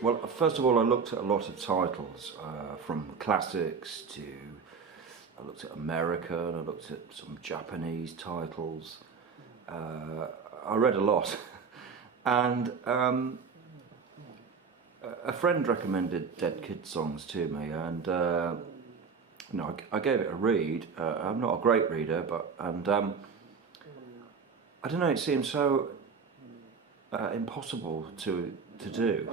Well, first of all, I looked at a lot of titles, from classics to, I looked at America and I looked at some Japanese titles. I read a lot. And a friend recommended Dead Kids Songs to me, and I gave it a read. I'm not a great reader, but I don't know. It seemed so impossible to do,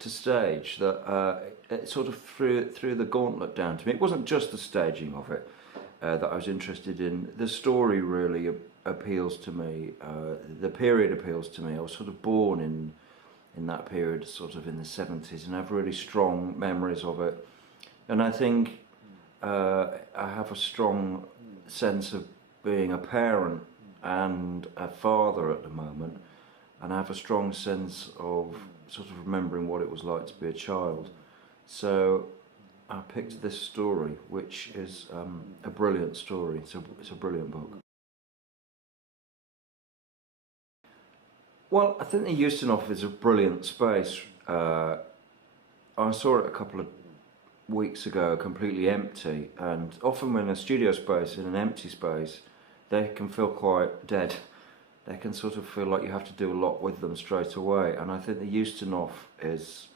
to stage, that it sort of threw the gauntlet down to me. It wasn't just the staging of it that I was interested in. The story really appeals to me. The period appeals to me. I was sort of born in that period, sort of in the 70s, and I have really strong memories of it. And I think I have a strong sense of being a parent and a father at the moment, and I have a strong sense of sort of remembering what it was like to be a child. So I picked this story, which is a brilliant story. It's a brilliant book. Well, I think the Ustinov is a brilliant space. I saw it a couple of weeks ago, completely empty, and often when a studio space, in an empty space, they can feel quite dead. They can sort of feel like you have to do a lot with them straight away, and I think the Ustinov is,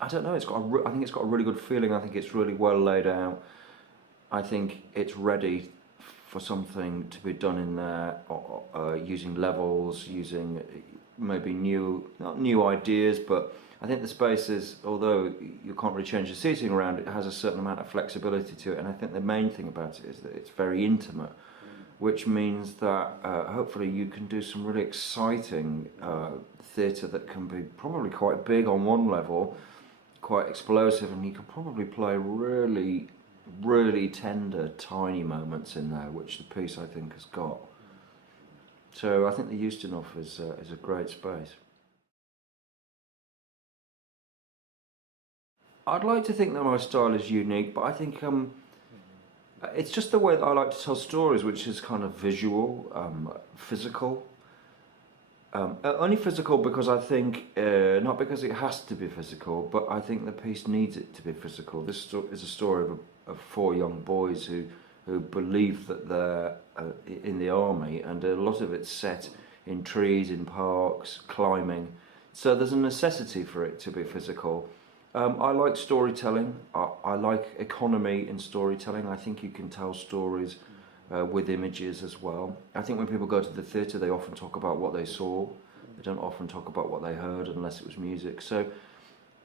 I don't know, I think it's got a really good feeling. I think it's really well laid out. I think it's ready for something to be done in there, using levels, using maybe not new ideas, but I think the space is, although you can't really change the seating around, it has a certain amount of flexibility to it, and I think the main thing about it is that it's very intimate, which means that hopefully you can do some really exciting theatre that can be probably quite big on one level, quite explosive, and you can probably play really, really tender, tiny moments in there, which the piece, I think, has got. So I think the Ustinov is a great space. I'd like to think that my style is unique, but I think it's just the way that I like to tell stories, which is kind of visual, physical. Only physical because I think, not because it has to be physical, but I think the piece needs it to be physical. This is a story of four young boys who believe that they're in the army, and a lot of it's set in trees, in parks, climbing. So there's a necessity for it to be physical. I like storytelling. I like economy in storytelling. I think you can tell stories with images as well. I think when people go to the theatre, they often talk about what they saw. They don't often talk about what they heard unless it was music. So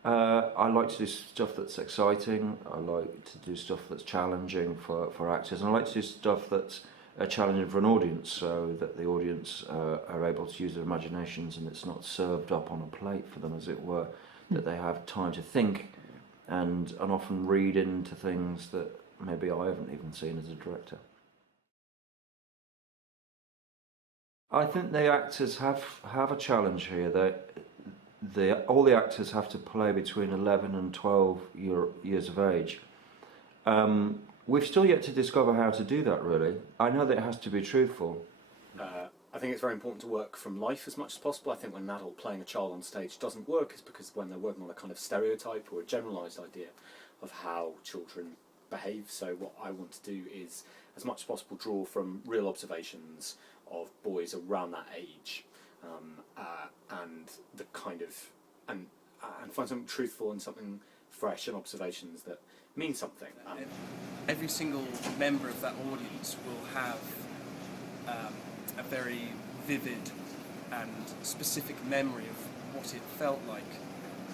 I like to do stuff that's exciting. I like to do stuff that's challenging for actors. And I like to do stuff that's challenging for an audience, so that the audience are able to use their imaginations and it's not served up on a plate for them, as it were, that they have time to think and often read into things that maybe I haven't even seen as a director. I think the actors have a challenge here. All the actors have to play between 11 and 12 years of age. We've still yet to discover how to do that, really. I know that it has to be truthful. I think it's very important to work from life as much as possible. I think when an adult playing a child on stage doesn't work is because when they're working on a kind of stereotype or a generalised idea of how children behave. So what I want to do is, as much as possible, draw from real observations of boys around that age, and the kind of and find something truthful and something fresh and observations that mean something. Every single member of that audience will have a very vivid and specific memory of what it felt like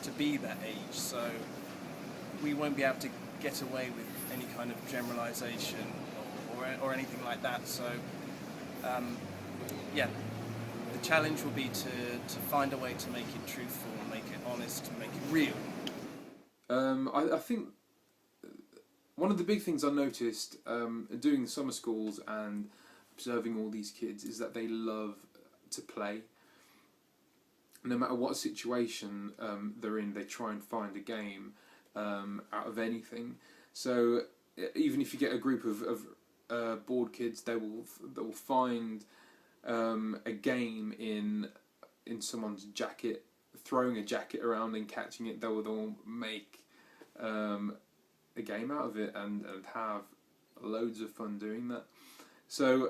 to be that age. So we won't be able to get away with any kind of generalisation or anything like that. So yeah, the challenge will be to find a way to make it truthful, and make it honest, and make it real. I think one of the big things I noticed doing summer schools and observing all these kids is that they love to play. No matter what situation they're in, they try and find a game out of anything. So even if you get a group of bored kids, they will find a game in someone's jacket throwing a jacket around and catching it, they'll make a game out of it and have loads of fun doing that. So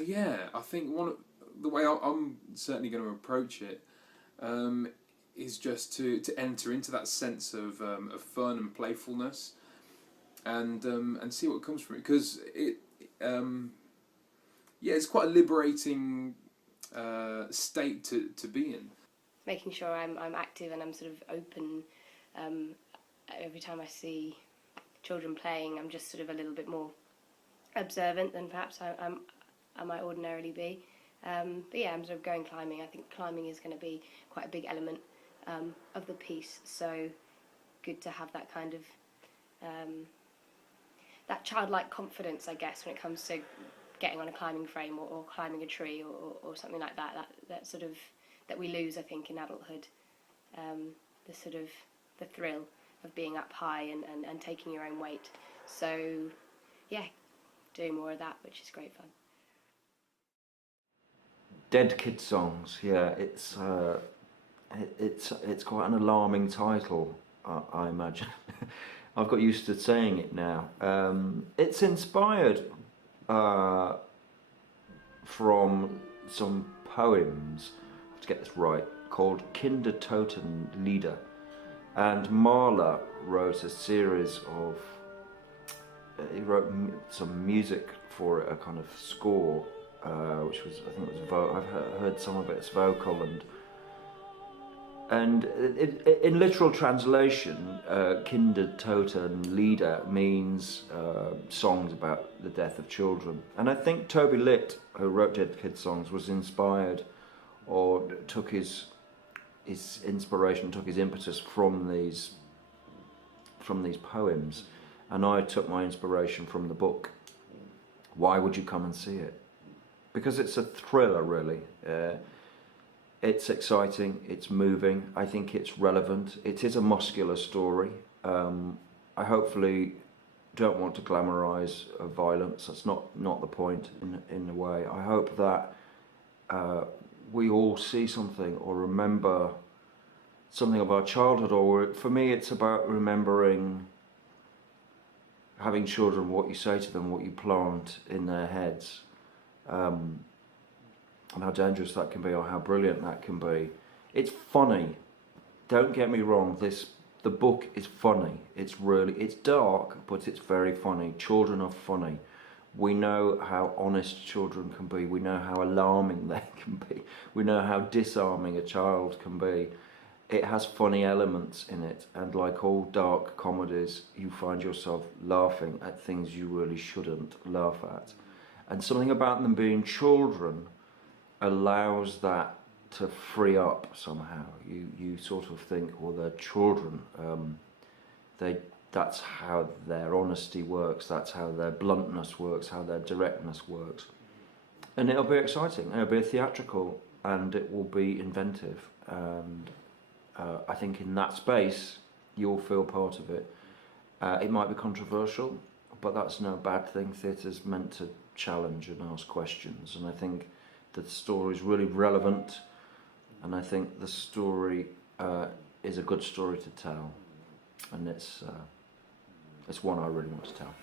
yeah, I think the way I'm certainly going to approach it is just to enter into that sense of fun and playfulness, and see what comes from it, because it's quite a liberating state to be in. Making sure I'm active and I'm sort of open. Every time I see children playing, I'm just sort of a little bit more observant than perhaps I might ordinarily be. But yeah, I'm sort of going climbing. I think climbing is going to be quite a big element of the piece, so good to have that kind of that childlike confidence, I guess, when it comes to getting on a climbing frame or climbing a tree or something like that. That sort of that we lose, I think, in adulthood. The sort of the thrill of being up high and taking your own weight. So yeah, doing more of that, which is great fun. Dead Kid Songs, yeah, it's quite an alarming title, I imagine. I've got used to saying it now. It's inspired from some poems, I have to get this right, called Kindertoten Lieder. And Mahler wrote a series of, he wrote some music for it, a kind of score, which was, I think it was, I've heard some of it's vocal, and in literal translation, Kindertoten Lieder means songs about the death of children. And I think Toby Litt, who wrote Dead Kid Songs, was inspired, or took his inspiration, took his impetus from these poems, and I took my inspiration from the book. Why would you come and see it? Because it's a thriller, really. It's exciting, it's moving, I think it's relevant. It is a muscular story. I hopefully don't want to glamorise violence. That's not the point in a way. I hope that we all see something or remember something of our childhood, or for me it's about remembering having children, what you say to them, what you plant in their heads, and how dangerous that can be or how brilliant that can be. It's funny, don't get me wrong, the book is funny, it's dark, but it's very funny. Children are funny. We know how honest children can be, we know how alarming they can be, we know how disarming a child can be. It has funny elements in it, and like all dark comedies, you find yourself laughing at things you really shouldn't laugh at. And something about them being children allows that to free up somehow. You sort of think, well, they're children. That's how their honesty works, that's how their bluntness works, how their directness works. And it'll be exciting, it'll be theatrical, and it will be inventive. And I think in that space, you'll feel part of it. It might be controversial, but that's no bad thing. Theatre's meant to challenge and ask questions, and I think the story's really relevant, and I think the story is a good story to tell, and it's one I really want to tell.